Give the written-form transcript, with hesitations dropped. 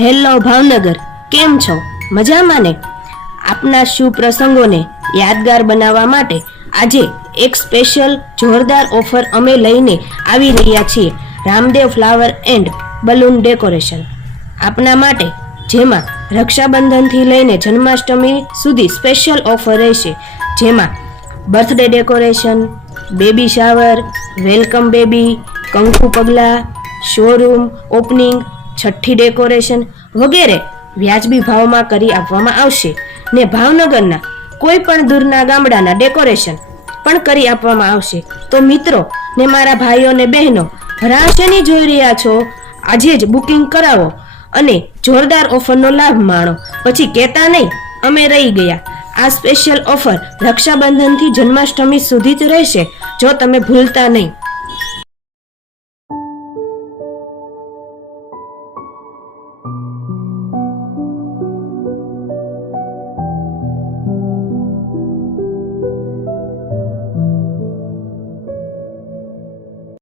Hello Bhavnagar, કેમ છો? મજામાં ને? આપના શુભ પ્રસંગોને યાદગાર બનાવવા માટે આજે એક સ્પેશિયલ જોરદાર ઓફર અમે લઈને આવી રહ્યા છીએ. Ramdev flower and balloon decoration આપના માટે, જેમાં રક્ષાબંધનથી લઈને જન્માષ્ટમી સુધી સ્પેશિયલ ઓફર રહેશે. જેમાં birthday decoration, baby shower, welcome baby, કંકુ પગલા, શોરૂમ ઓપનિંગ, છઠ્ઠી ડેકોરેશન વગેરે વ્યાજબી ભાવમાં કરી આપવામાં આવશે. ને ભાવનગરના કોઈ પણ દૂરના ગામડાના ડેકોરેશન પણ કરી આપવામાં આવશે. તો મિત્રો ને મારા ભાઈઓ ને બહેનો, રાહ શેની જોઈ રહ્યા છો? આજે જ બુકિંગ કરાવો અને જોરદાર ઓફરનો લાભ માણો. પછી કહેતા નહીં અમે રહી ગયા. આ સ્પેશિયલ ઓફર રક્ષાબંધનથી જન્માષ્ટમી સુધી જ રહેશે, જો તમે ભૂલતા નહીં.